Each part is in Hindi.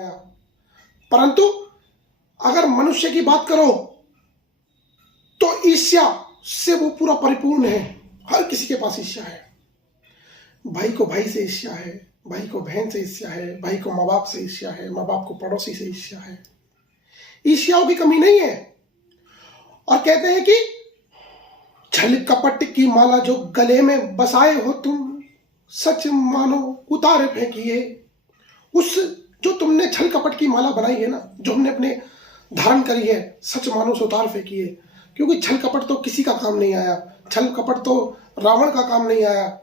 आया। परंतु अगर मनुष्य की बात करो तो ईर्ष्या से वो पूरा परिपूर्ण है। हर किसी के पास ईर्ष्या है। भाई को भाई से ईर्ष्या है, भाई को बहन से ईर्ष्या है, भाई को माँ बाप से ईर्ष्या है, माँ बाप को पड़ोसी से ईर्ष्या है। ईर्ष्याओं की कमी नहीं है। और कहते हैं कि छल कपट की माला जो गले में बसाए हो तुम, सच मानो उतारे फेंकिए। उस जो तुमने छल कपट की माला बनाई है ना, जो हमने अपने धारण करी है, सच मानो से उतार फेंकिए। क्योंकि छल कपट तो किसी का काम नहीं आया। छल कपट तो रावण का काम नहीं आया।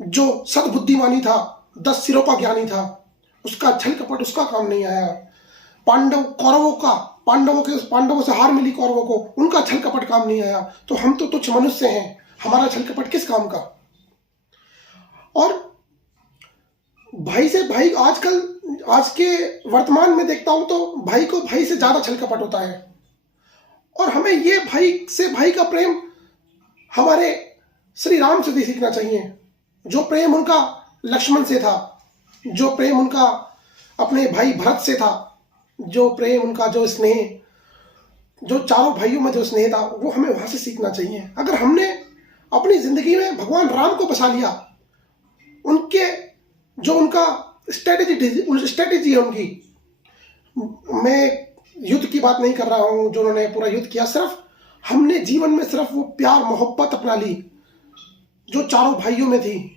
जो सद्बुद्धिमानी था, 10 सिरों का ज्ञानी था, उसका छल कपट उसका काम नहीं आया। पांडवों से हार मिली कौरवों को, उनका छल कपट काम नहीं आया। तो हम तो तुच्छ मनुष्य हैं, हमारा छल कपट किस काम का। और भाई से भाई, आजकल आज के वर्तमान में देखता हूं तो भाई को भाई से ज्यादा छल कपट होता है। और हमें ये भाई से भाई का प्रेम हमारे श्री राम से भी सीखना चाहिए। जो प्रेम उनका लक्ष्मण से था, जो प्रेम उनका अपने भाई भरत से था, जो प्रेम उनका, जो स्नेह, जो चारों भाइयों में जो स्नेह था, वो हमें वहां से सीखना चाहिए। अगर हमने अपनी जिंदगी में भगवान राम को बसा लिया, उनके जो उनका स्ट्रेटेजी है उनकी, मैं युद्ध की बात नहीं कर रहा हूं जो उन्होंने पूरा युद्ध किया, सिर्फ हमने जीवन में सिर्फ वो प्यार मोहब्बत अपना ली जो चारों भाइयों में थी,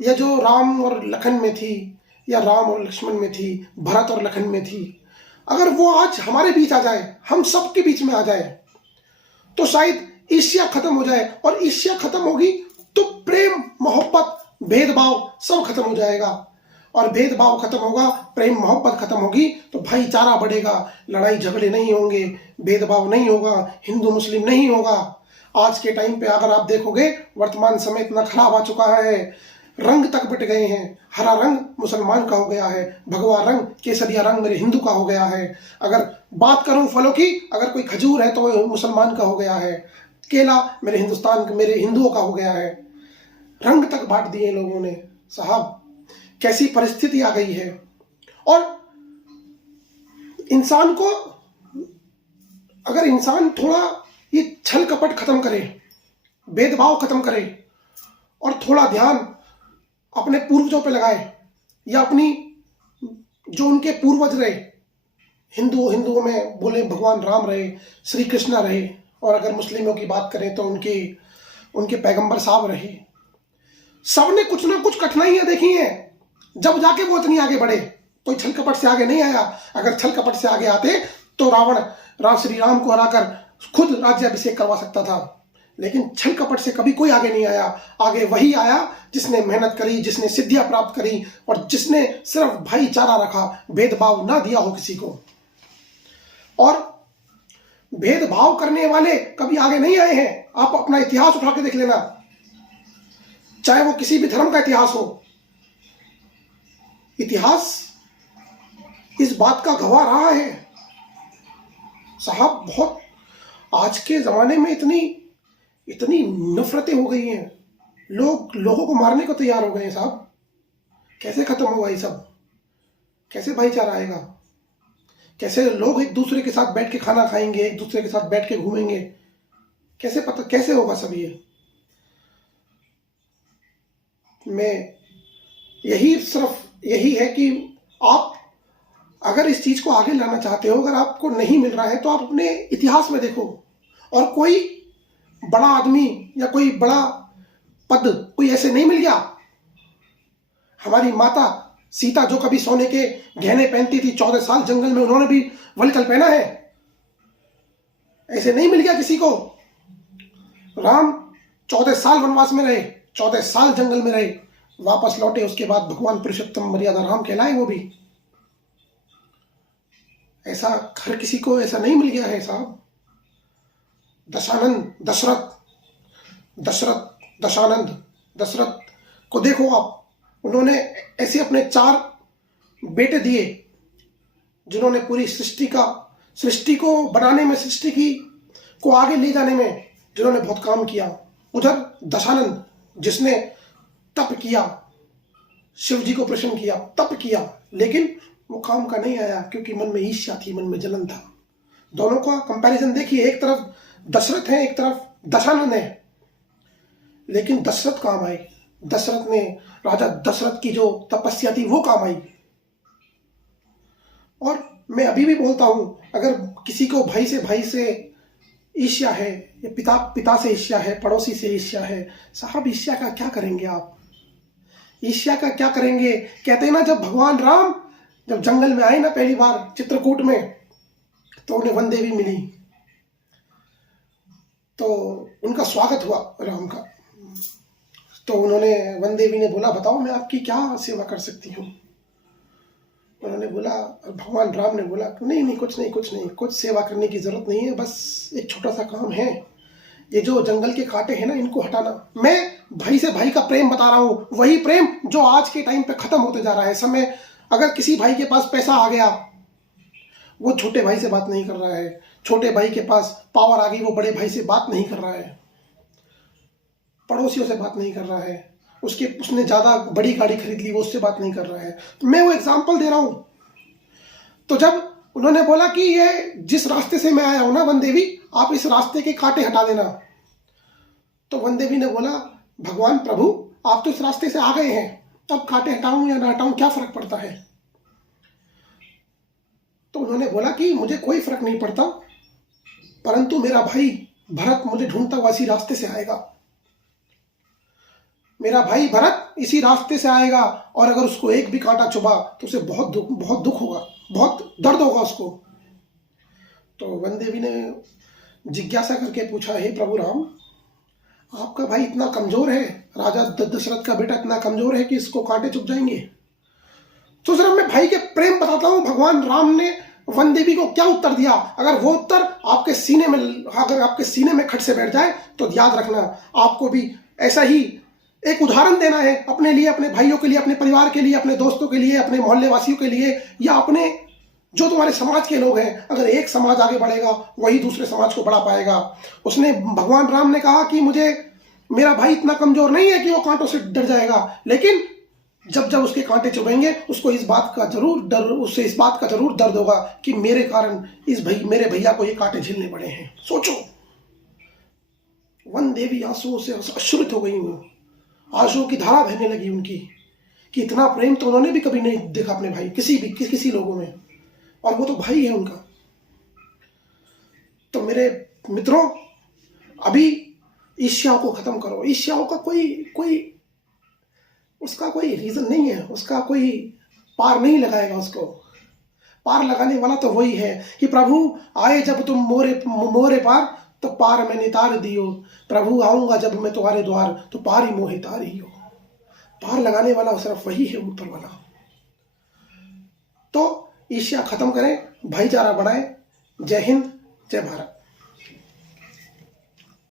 या जो राम और लखन में थी, या राम और लक्ष्मण में थी, भरत और लखन में थी। अगर वो आज हमारे बीच आ जाए, हम सबके बीच में आ जाए, तो शायद ईर्ष्या खत्म हो जाए। और ईर्ष्या खत्म होगी तो प्रेम मोहब्बत भेदभाव सब खत्म हो जाएगा। और भेदभाव खत्म होगा, प्रेम मोहब्बत खत्म होगी, तो भाईचारा बढ़ेगा, लड़ाई झगड़े नहीं होंगे, भेदभाव नहीं होगा, हिंदू मुस्लिम नहीं होगा। आज के टाइम पे अगर आप देखोगे, वर्तमान समय इतना खराब आ चुका है, रंग तक बट गए हैं। हरा रंग मुसलमान का हो गया है, भगवा रंग, केसरिया रंग मेरे हिंदू का हो गया है। अगर बात करूं फलों की, अगर कोई खजूर है तो वो मुसलमान का हो गया है, केला मेरे हिंदुओं का हो गया है। रंग तक बांट दिए लोगों ने। साहब, कैसी परिस्थिति आ गई है। और इंसान को, अगर इंसान थोड़ा ये छल कपट खत्म करे, भेदभाव खत्म करे, और थोड़ा ध्यान अपने पूर्वजों पे लगाए, या अपनी जो उनके पूर्वज रहे, हिंदुओं में बोले भगवान राम रहे, श्री कृष्णा रहे, और अगर मुस्लिमों की बात करें तो उनके पैगंबर साहब रहे। सबने कुछ ना कुछ कठिनाइयां देखी हैं, जब जाके वो इतनी आगे बढ़े। कोई छल कपट से आगे नहीं आया। अगर छल कपट से आगे आते तो रावण श्री राम को हराकर खुद राज्याभिषेक करवा सकता था। लेकिन छल कपट से कभी कोई आगे नहीं आया। आगे वही आया जिसने मेहनत करी, जिसने सिद्धियां प्राप्त करी, और जिसने सिर्फ भाईचारा रखा, भेदभाव ना दिया हो किसी को। और भेदभाव करने वाले कभी आगे नहीं आए हैं। आप अपना इतिहास उठा के देख लेना, चाहे वो किसी भी धर्म का इतिहास हो। इतिहास इस बात का गवाह रहा है साहब। बहुत आज के जमाने में इतनी नफरतें हो गई हैं, लोगों को मारने को तैयार हो गए हैं साहब। कैसे खत्म होगा ये सब? कैसे भाईचारा आएगा? कैसे लोग एक दूसरे के साथ बैठ के खाना खाएंगे, एक दूसरे के साथ बैठ के घूमेंगे? कैसे होगा सब ये? मैं सिर्फ यही है कि आप अगर इस चीज को आगे लाना चाहते हो, अगर आपको नहीं मिल रहा है तो आप अपने इतिहास में देखो। और कोई बड़ा आदमी या कोई बड़ा पद कोई ऐसे नहीं मिल गया। हमारी माता सीता जो कभी सोने के गहने पहनती थी, 14 साल जंगल में उन्होंने भी वलकल पहना है। ऐसे नहीं मिल गया किसी को। राम 14 साल वनवास में रहे, 14 साल जंगल में रहे, वापस लौटे, उसके बाद भगवान पुरुषोत्तम मर्यादा राम कहलाए वो भी। ऐसा हर किसी को ऐसा नहीं मिल गया है साहब। दशरथ को देखो आप, उन्होंने ऐसे अपने 4 बेटे दिए जिन्होंने पूरी सृष्टि को बनाने में, को आगे ले जाने में जिन्होंने बहुत काम किया। उधर दशानंद जिसने तप किया, शिव जी को प्रसन्न किया, तप किया, लेकिन वो काम का नहीं आया, क्योंकि मन में ईर्ष्या थी, मन में जलन था। दोनों का कंपैरिजन देखिए, एक तरफ दशरथ है, एक तरफ दशानन है, लेकिन दशरथ काम आई। दशरथ ने, राजा दशरथ की जो तपस्या थी वो काम आई। और मैं अभी भी बोलता हूं, अगर किसी को भाई से ईर्ष्या है, या पिता से ईर्ष्या है, पड़ोसी से ईर्ष्या है, साहब ईर्ष्या का क्या करेंगे आप? ईर्ष्या का क्या करेंगे? कहते हैं ना, जब भगवान राम जब जंगल में आए ना पहली बार चित्रकूट में, तो उन्हें वन देवी मिली, तो उनका स्वागत हुआ राम का। तो उन्होंने, वन देवी ने बोला, बताओ मैं आपकी क्या सेवा कर सकती हूँ? उन्होंने बोला, भगवान राम ने बोला, नहीं कुछ नहीं, कुछ सेवा करने की जरूरत नहीं है, बस एक छोटा सा काम है, ये जो जंगल के कांटे हैं ना, इनको हटाना। मैं भाई से भाई का प्रेम बता रहा हूँ, वही प्रेम जो आज के टाइम पे खत्म होते जा रहा है। समय अगर किसी भाई के पास पैसा आ गया, वो छोटे भाई से बात नहीं कर रहा है, छोटे भाई के पास पावर आ गई, वो बड़े भाई से बात नहीं कर रहा है, पड़ोसियों से बात नहीं कर रहा है, उसने ज्यादा बड़ी गाड़ी खरीद ली, वो उससे बात नहीं कर रहा है। तो मैं वो एग्जाम्पल दे रहा हूं। तो जब उन्होंने बोला कि ये जिस रास्ते से मैं आया हूं ना वन देवी, आप इस रास्ते के कांटे हटा देना, तो वन देवी ने बोला, भगवान प्रभु आप तो इस रास्ते से आ गए हैं, तब कांटे हटाऊं या ना हटाऊं क्या फर्क पड़ता है? तो उन्होंने बोला कि मुझे कोई फर्क नहीं पड़ता, परंतु मेरा भाई भरत मुझे ढूंढता हुआ इसी रास्ते से आएगा, मेरा भाई भरत इसी रास्ते से आएगा, और अगर उसको एक भी कांटा चुभा तो उसे बहुत दुख होगा, बहुत दर्द होगा उसको। तो वन देवी ने जिज्ञासा करके पूछा, हे प्रभु राम, आपका भाई इतना कमजोर है, राजा दशरथ का बेटा इतना कमजोर है कि इसको कांटे चुभ जाएंगे? तो सिर्फ मैं भाई के प्रेम बताता हूं, भगवान राम ने वन देवी को क्या उत्तर दिया। अगर वो उत्तर आपके सीने में खट से बैठ जाए, तो याद रखना, आपको भी ऐसा ही एक उदाहरण देना है, अपने लिए, अपने भाइयों के लिए, अपने परिवार के लिए, अपने दोस्तों के लिए, अपने मोहल्ले वासियों के लिए, या अपने जो तुम्हारे समाज के लोग हैं। अगर एक समाज आगे बढ़ेगा, वही दूसरे समाज को बढ़ा पाएगा। उसने, भगवान राम ने कहा कि मेरा भाई इतना कमजोर नहीं है कि वो कांटों से डर जाएगा, लेकिन जब उसके कांटे चुभेंगे, उससे इस बात का जरूर दर्द होगा कि मेरे कारण मेरे भैया को ये कांटे झेलने पड़े हैं। सोचो, वन देवी आंसुओं से अश्रुत हो गई, आंसुओं की धारा बहने लगी उनकी, कि इतना प्रेम तो उन्होंने भी कभी नहीं देखा अपने भाई किसी लोगों में, और वो तो भाई है उनका। तो मेरे मित्रों, अभी ईर्ष्याओं को खत्म करो। ईर्ष्याओं का उसका कोई रीजन नहीं है, उसका कोई पार नहीं लगाएगा। उसको पार लगाने वाला तो वही है कि प्रभु आए जब तुम मोरे पार, तो पार मैंने तार दियो, प्रभु आऊंगा जब मैं तुम्हारे द्वार, तो पार ही मोहे तारी हो। पार लगाने वाला सिर्फ वही है, ऊपर वाला। तो ईर्ष्या खत्म करें, भाईचारा बढ़ाएं। जय हिंद, जय भारत।